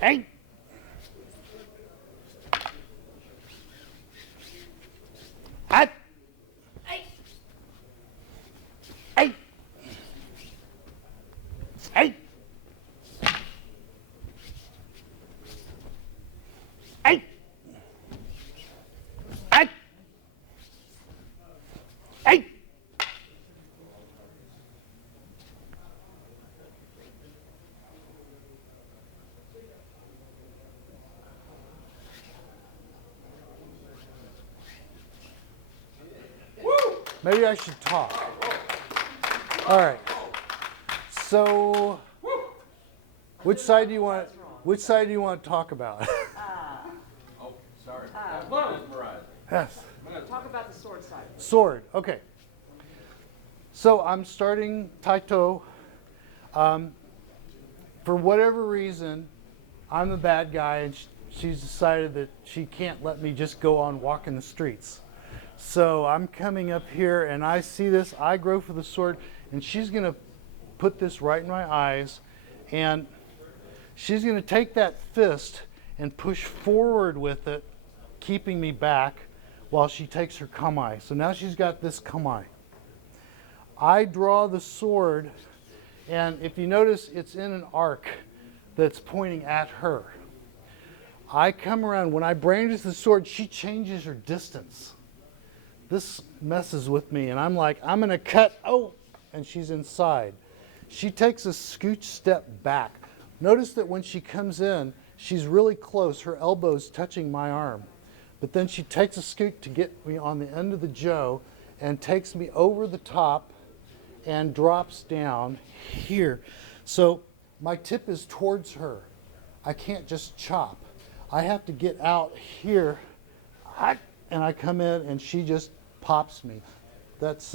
Hey. At. Hey. Hey. Hey. Hey. Hey. Hey. Maybe I should talk. All right. So, which side do you want? Which side do you want to talk about? Oh, sorry. Yes. Talk about the sword side. Sword. Okay. So I'm starting Taito. For whatever reason, I'm the bad guy, and she's decided that she can't let me just go on walking the streets. So I'm coming up here, and I see this. I grow for the sword, and she's going to put this right in my eyes, and she's going to take that fist and push forward with it, keeping me back while she takes her kamae. So now she's got this kamae. I draw the sword, and if you notice, it's in an arc that's pointing at her. I come around. When I brandish the sword, she changes her distance. This messes with me, and I'm like, I'm going to cut. Oh, and she's inside. She takes a scooch step back. Notice that when she comes in, she's really close. Her elbow's touching my arm. But then she takes a scoot to get me on the end of the jo and takes me over the top and drops down here. So my tip is towards her. I can't just chop. I have to get out here, and I come in, and she just pops me. That's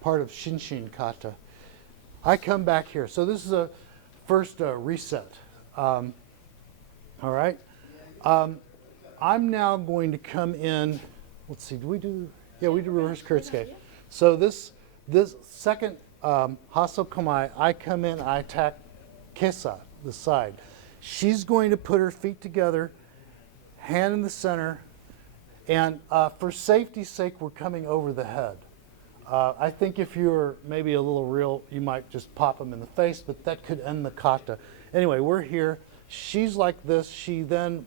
part of Shinshin kata. I come back here. So this is a first reset. All right. I'm now going to come in. Let's see. Do we do? Yeah, we do reverse kurotsuke. So this second haso kamae, I come in. I attack kesa, the side. She's going to put her feet together, hand in the center. And for safety's sake, we're coming over the head. I think if you're maybe a little real, you might just pop them in the face, but that could end the kata. Anyway, we're here. She's like this. She then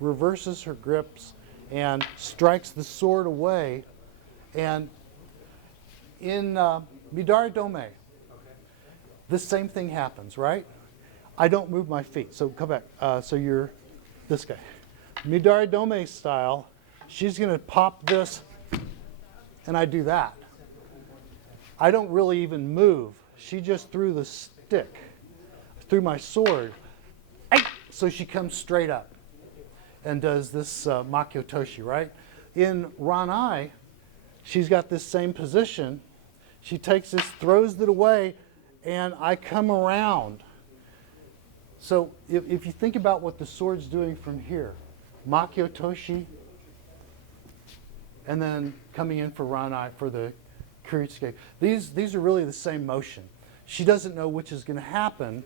reverses her grips and strikes the sword away. And in Midari-dome, the same thing happens, right? I don't move my feet. So come back. So you're this guy. Midari-dome style. She's going to pop this, and I do that. I don't really even move. She just threw the stick through my sword. So she comes straight up and does this makiotoshi, right? In Ranai, she's got this same position. She takes this, throws it away, and I come around. So if you think about what the sword's doing from here, makiotoshi, and then coming in for Ranai for the kurotsuke. These are really the same motion. She doesn't know which is going to happen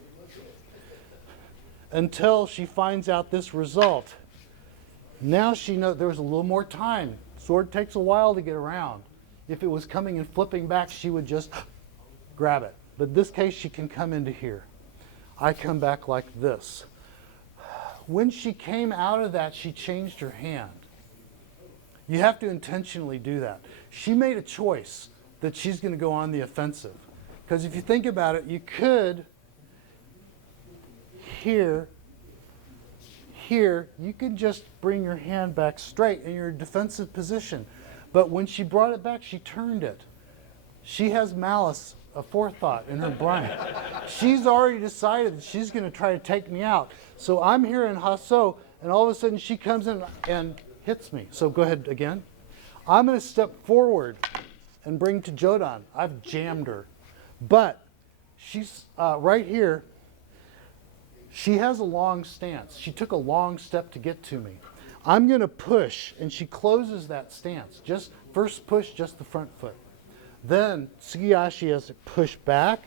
until she finds out this result. Now she knows there was a little more time. Sword takes a while to get around. If it was coming and flipping back, she would just grab it. But in this case, she can come into here. I come back like this. When she came out of that, she changed her hand. You have to intentionally do that. She made a choice that she's going to go on the offensive. Because if you think about it, you could, here, you could just bring your hand back straight in your defensive position. But when she brought it back, she turned it. She has malice, a forethought in her brain. She's already decided that she's going to try to take me out. So I'm here in haso, and all of a sudden she comes in and hits me. So go ahead again. I'm going to step forward and bring to Chudan. I've jammed her. But she's right here. She has a long stance. She took a long step to get to me. I'm going to push, and she closes that stance. Just first push, just the front foot. Then Tsugiashi has to push back.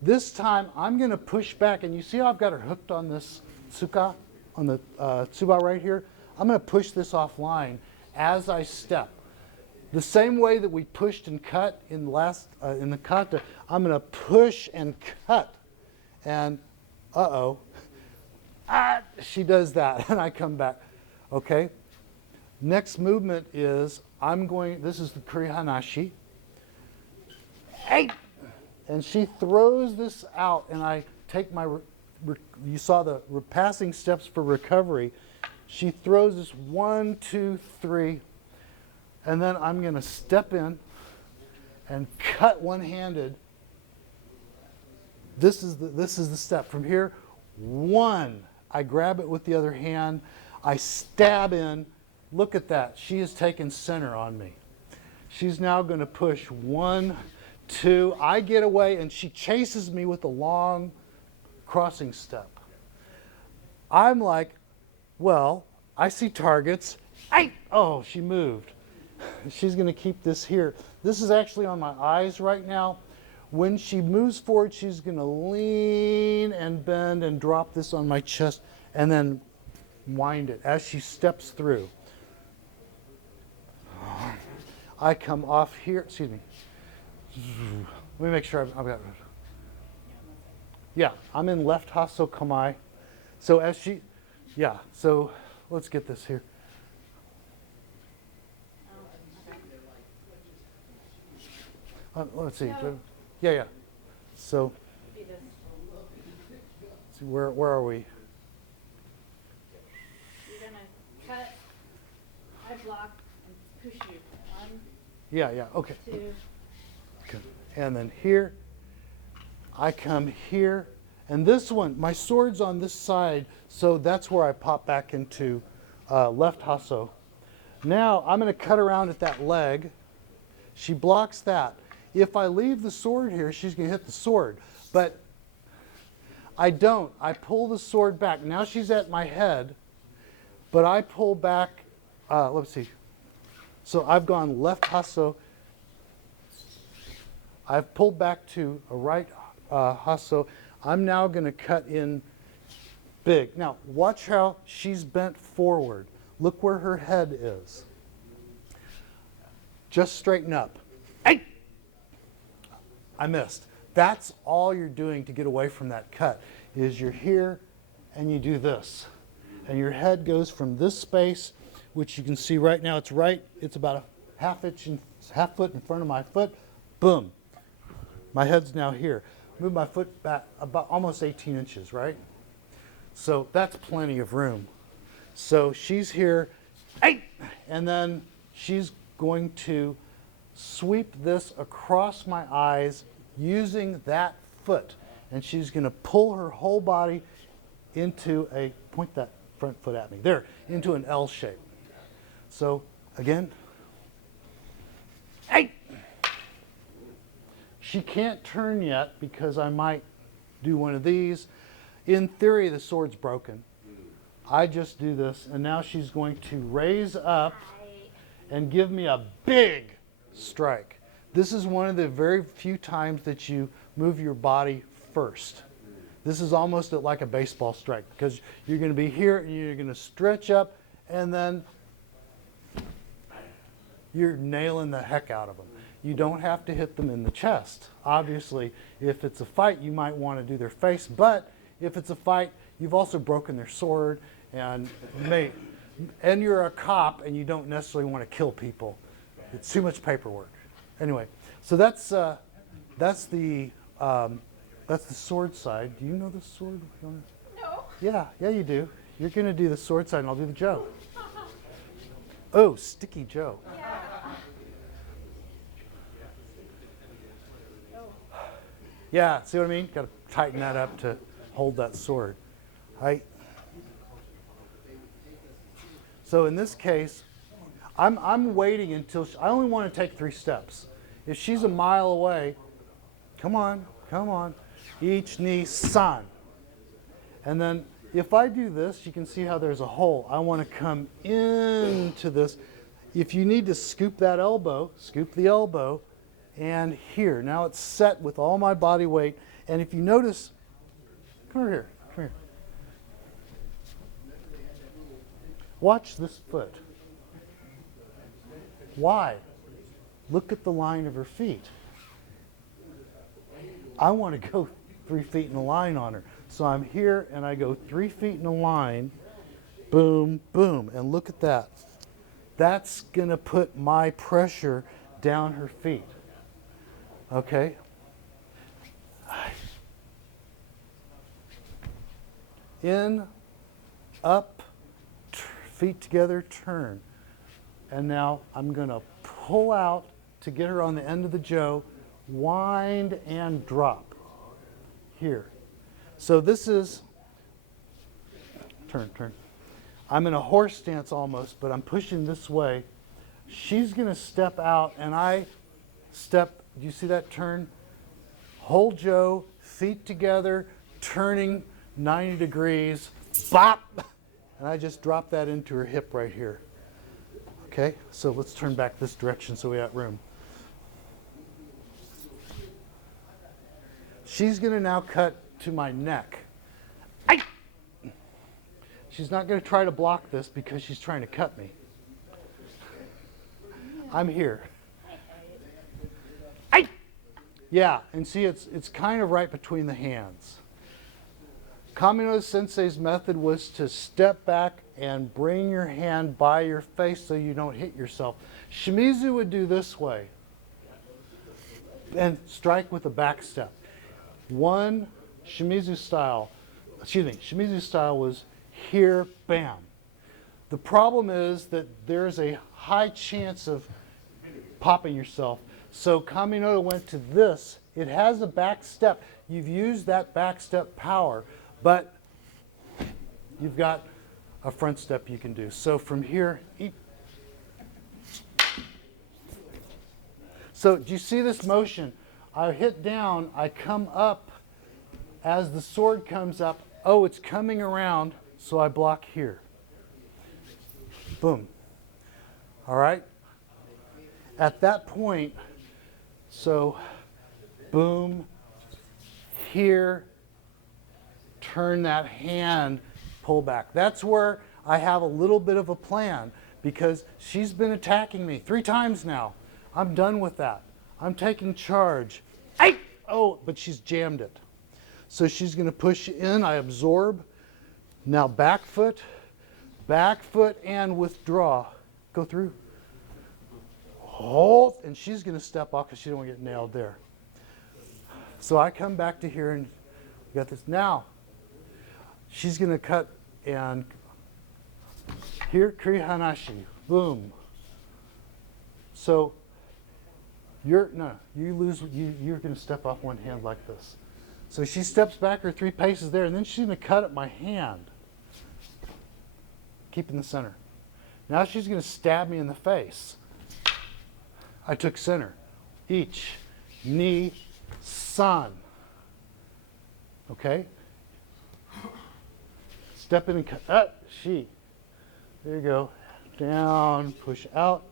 This time I'm going to push back, and you see how I've got her hooked on this tsuka, on the tsuba right here. I'm going to push this offline as I step. The same way that we pushed and cut in the kata, I'm going to push and cut. And she does that, and I come back. Okay. Next movement is this is the kurihanashi. Hey! And she throws this out, and I take you saw the passing steps for recovery. She throws this 1, 2, 3, and then I'm going to step in and cut one-handed. This is the step. From here, 1, I grab it with the other hand, I stab in. Look at that. She has taken center on me. She's now going to push 1, 2. I get away, and she chases me with a long crossing step. I'm like, well, I see targets. Oh, she moved. She's going to keep this here. This is actually on my eyes right now. When she moves forward, she's going to lean and bend and drop this on my chest and then wind it as she steps through. I come off here. Excuse me. Let me make sure I've got. Yeah, I'm in left hasso kamae. So as she, yeah. So let's get this here. Let's see. Yeah. So, see, where are we? You're gonna cut. I block and push you. 1, Yeah. Okay. 2. Okay. And then here, I come here, and this one, my sword's on this side, so that's where I pop back into left hasso. Now I'm going to cut around at that leg. She blocks that. If I leave the sword here, she's going to hit the sword. But I don't. I pull the sword back. Now she's at my head, but I pull back. Let's see. So I've gone left hasso. I've pulled back to a right hasso. I'm now going to cut in big. Now watch how she's bent forward. Look where her head is. Just straighten up. Hey! I missed. That's all you're doing to get away from that cut, is you're here and you do this. And your head goes from this space, which you can see right now, it's about a half foot in front of my foot. Boom. My head's now here. Move my foot back about almost 18 inches, right? So that's plenty of room. So she's here, and then she's going to sweep this across my eyes using that foot. And she's going to pull her whole body into point that front foot at me, there, into an L shape. So again, she can't turn yet because I might do one of these. In theory, the sword's broken. I just do this, and now she's going to raise up and give me a big strike. This is one of the very few times that you move your body first. This is almost like a baseball strike because you're going to be here and you're going to stretch up, and then you're nailing the heck out of them. You don't have to hit them in the chest. Obviously, if it's a fight, you might want to do their face, but if it's a fight, you've also broken their sword, and you're a cop, and you don't necessarily want to kill people. It's too much paperwork. Anyway, so that's the sword side. Do you know the sword? No. Yeah, you do. You're going to do the sword side, and I'll do the Joe. Oh, Sticky Joe. Yeah. Yeah, see what I mean? Got to tighten that up to hold that sword. So in this case, I'm waiting until I only want to take 3 steps. If she's a mile away, come on. Each knee, san. And then if I do this, you can see how there's a hole. I want to come into this. If you need to scoop that elbow, scoop the elbow. And here, now it's set with all my body weight. And if you notice, come over here. Watch this foot. Why? Look at the line of her feet. I want to go 3 feet in a line on her. So I'm here and I go 3 feet in a line, boom, boom, and look at that. That's going to put my pressure down her feet. Okay? In, up, feet together, turn. And now I'm going to pull out to get her on the end of the jo, wind and drop. Here. So this is, turn. I'm in a horse stance almost, but I'm pushing this way. She's going to step out and I step, do you see that turn? Whole jo, feet together, turning 90 degrees, bop! And I just drop that into her hip right here. Okay, so let's turn back this direction so we got room. She's going to now cut to my neck. Aye! She's not going to try to block this because she's trying to cut me. I'm here. Aye! Yeah, and see it's kind of right between the hands. Kaminoda Sensei's method was to step back and bring your hand by your face so you don't hit yourself. Shimizu would do this way and strike with a back step. One Shimizu style was here, bam. The problem is that there's a high chance of popping yourself. So Kaminoda went to this. It has a back step. You've used that back step power, but you've got a front step you can do. So from here, so do you see this motion? I hit down, I come up. As the sword comes up, oh, it's coming around, so I block here. Boom. All right? At that point, so boom, here, turn that hand, pull back. That's where I have a little bit of a plan because she's been attacking me 3 times now. I'm done with that. I'm taking charge. Ay! Oh, but she's jammed it. So she's going to push in. I absorb. Now back foot, and withdraw. Go through. Hold, and she's going to step off because she don't want to get nailed there. So I come back to here and we got this. Now, she's going to cut and here, Kuri Hanashi. Boom. So you're going to step off one hand like this. So she steps back her 3 paces there, and then she's going to cut at my hand. Keep in the center. Now she's going to stab me in the face. I took center. Each, ni, san. Okay? Step in and cut. She. There you go. Down, push out.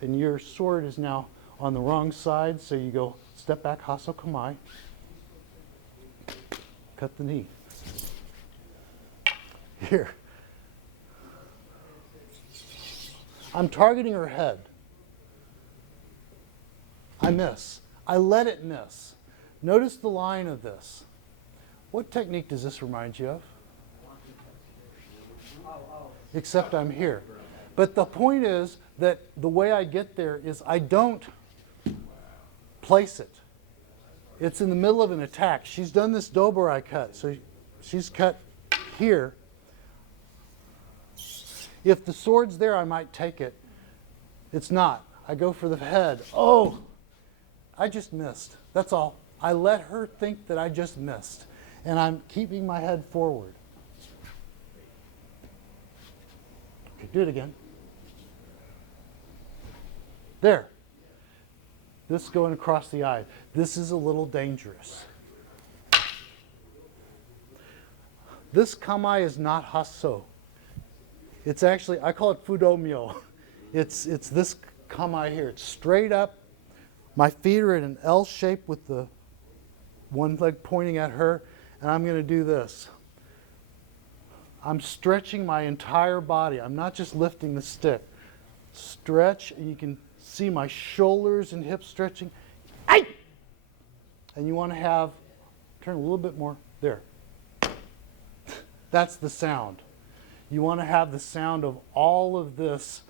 And your sword is now on the wrong side, so you go step back, haso kamai. Cut the knee. Here. I'm targeting her head. I miss. I let it miss. Notice the line of this. What technique does this remind you of? Except I'm here. But the point is that the way I get there is I don't place it. It's in the middle of an attack. She's done this dobori cut, so she's cut here. If the sword's there, I might take it. It's not. I go for the head. Oh, I just missed. That's all. I let her think that I just missed. And I'm keeping my head forward. Okay, do it again. There. This going across the eye. This is a little dangerous. This kamai is not hasso. It's actually, I call it fudomyo. It's this kamai here. It's straight up. My feet are in an L shape with the one leg pointing at her, and I'm going to do this. I'm stretching my entire body. I'm not just lifting the stick. Stretch, and you can see my shoulders and hips stretching. Ay! And you want to have, turn a little bit more, there. That's the sound. You want to have the sound of all of this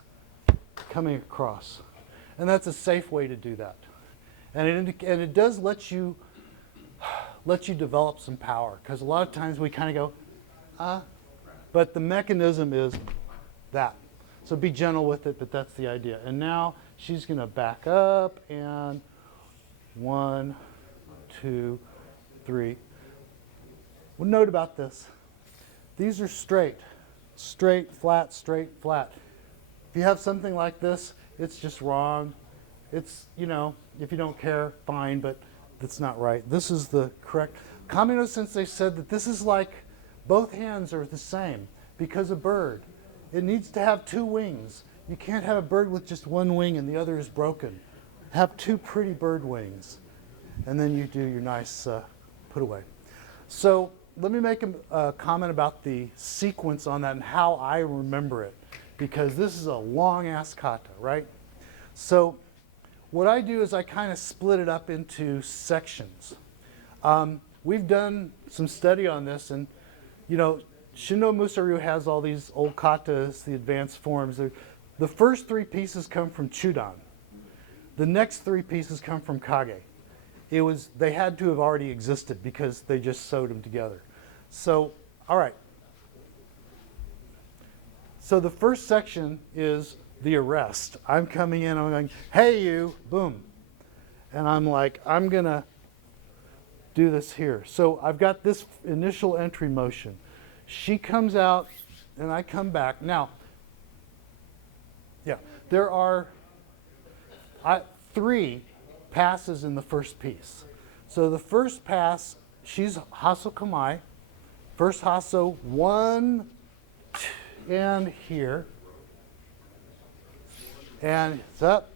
coming across. And that's a safe way to do that. And it does let you develop some power, because a lot of times we kind of go, but the mechanism is that. So be gentle with it, but that's the idea. And now she's going to back up, and 1, 2, 3. One note about this. These are straight, flat, straight, flat. If you have something like this, it's just wrong. It's, you know, if you don't care, fine, but that's not right. This is the correct. Kamino Sensei said that this is like both hands are the same because a bird. It needs to have 2 wings. You can't have a bird with just 1 wing and the other is broken. Have 2 pretty bird wings. And then you do your nice put away. So let me make a comment about the sequence on that and how I remember it, because this is a long-ass kata, right? So what I do is I kind of split it up into sections. We've done some study on this, and you know, Shindo Musaryu has all these old katas, the advanced forms. The first 3 pieces come from Chudan. The next 3 pieces come from Kage. They had to have already existed because they just sewed them together. So, all right. So the first section is the arrest. I'm coming in, I'm going, hey you, boom. And I'm like, I'm going to do this here. So I've got this initial entry motion. She comes out and I come back. Now, yeah, there are 3 passes in the first piece. So the first pass, she's hasso kamai. First hasso, 1, and here. And it's up,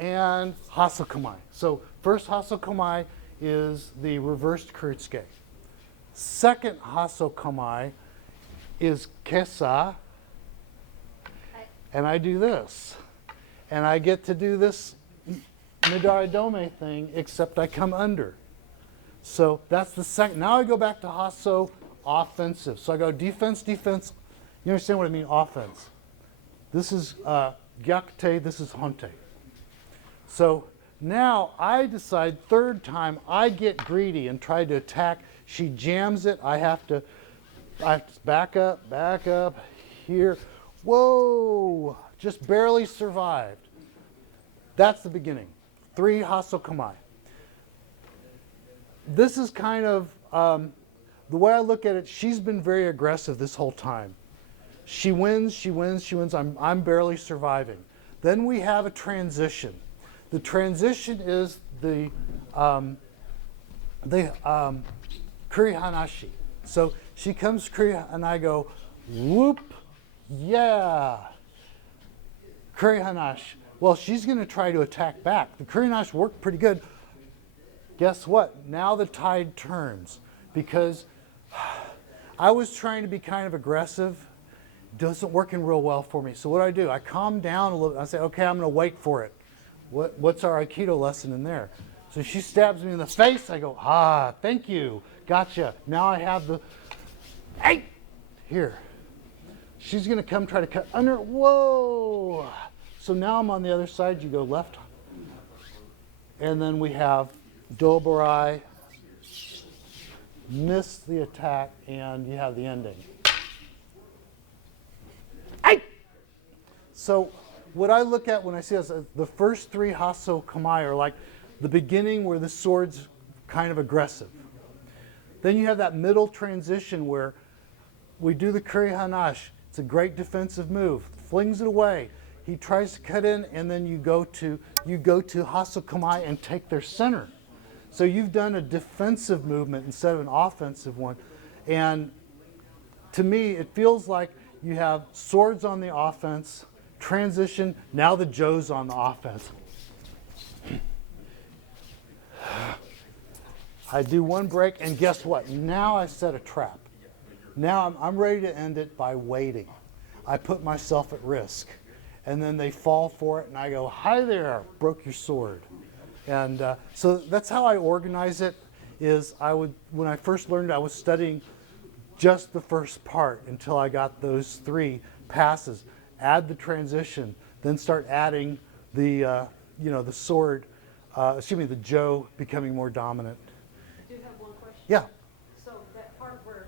and hasso kamai. So first hasso kamai is the reversed kurutsuke. Second hasso kamai is kesa, and I do this. And I get to do this Midari-dome thing, except I come under. So that's the second. Now I go back to hasso offensive. So I go defense, defense. You understand what I mean? Offense. This is gyakute, this is honte. So now I decide, third time, I get greedy and try to attack. She jams it. I have to back up, here. Whoa, just barely survived. That's the beginning. 3 hasso kamai. This is kind of, the way I look at it, she's been very aggressive this whole time. She wins, she wins, she wins. I'm barely surviving. Then we have a transition. The transition is the kuri hanashi. So she comes kuri, and I go, whoop, yeah, kuri hanashi. Well, she's going to try to attack back. The kuri hanashi worked pretty good. Guess what? Now the tide turns, because I was trying to be kind of aggressive. Doesn't working real well for me. So what do? I calm down a little. I say, okay, I'm going to wait for it. What's our Aikido lesson in there? So she stabs me in the face. I go, thank you. Gotcha. Now I have the, hey, here. She's going to come try to cut under. Whoa. So now I'm on the other side. You go left. And then we have dobarai, miss the attack, and you have the ending. Ay! So what I look at when I see this, the first 3 hasso kamai are like the beginning where the sword's kind of aggressive. Then you have that middle transition where we do the kuri hanashi. It's a great defensive move. Flings it away. He tries to cut in, and then you go to hasso kamai and take their center. So you've done a defensive movement instead of an offensive one. And to me, it feels like you have swords on the offense, transition, now the Joe's on the offense. I do one break, and guess what? Now I set a trap. Now I'm ready to end it by waiting. I put myself at risk. And then they fall for it, and I go, hi there, broke your sword. And so that's how I organize it, is when I first learned, I was studying just the first part until I got those 3 passes. Add the transition, then start adding the, the sword, the jo becoming more dominant. I do have one question. Yeah. So that part where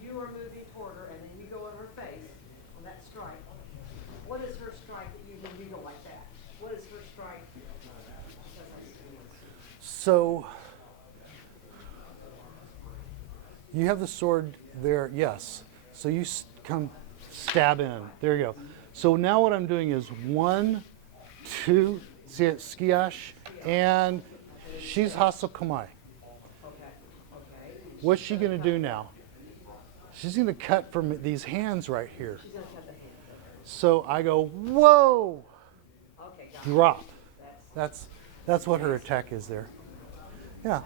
you are moving toward her and then you go in her face on that strike, what is her strike that you, when you go like that? What is her strike? So you have the sword there, yes. So you come stab in. There you go. So now what I'm doing is 1, 2, see it, skiash, and she's hasokamai. Okay. What's she going to do now? She's going to cut from these hands right here. She's going to cut the hand. So I go, whoa, Okay, got it. drop. That's what her attack is there. Yeah.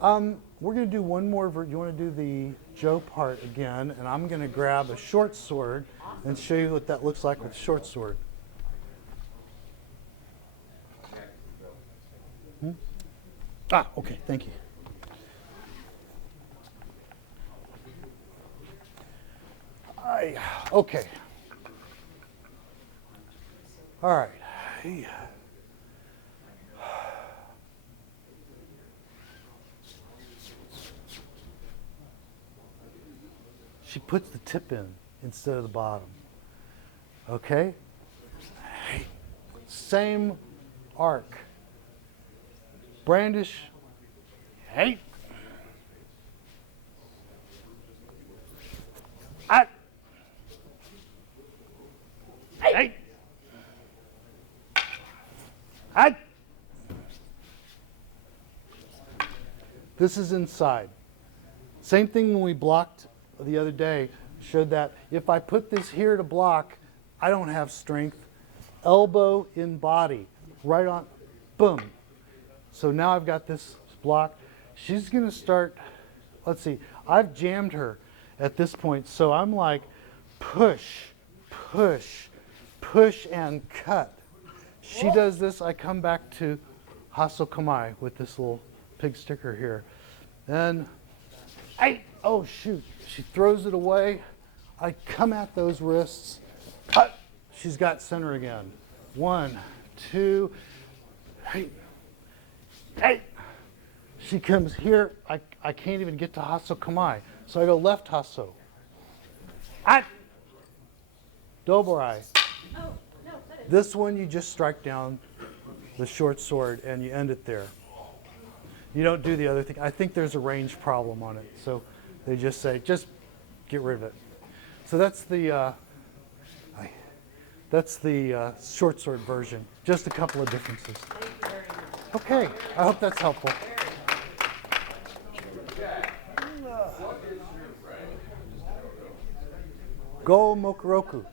We're going to do one more. You want to do the jo part again, and I'm going to grab a short sword and show you what that looks like with a short sword. Okay, thank you. Okay. All right. She puts the tip in instead of the bottom. Okay? Same arc. Brandish. Hey. Hey. This is inside. Same thing when we blocked the other day, showed that if I put this here to block, I don't have strength. Elbow in body, right on, boom. So now I've got this block. She's going to start, let's see, I've jammed her at this point. So I'm like, push, push, push, and cut. She does this, I come back to hasokamai with this little pig sticker here. Then, oh shoot, she throws it away. I come at those wrists. Cut. She's got center again. 1, 2, hey. She comes here. I can't even get to hasokamai. So I go left haso. Doborai. Oh, no, that is. This one you just strike down the short sword and you end it there. You don't do the other thing. I think there's a range problem on it. So they just say, just get rid of it. So that's the short sword version. Just a couple of differences. Thank you very much. Okay, I hope that's helpful. Go Mokuroku.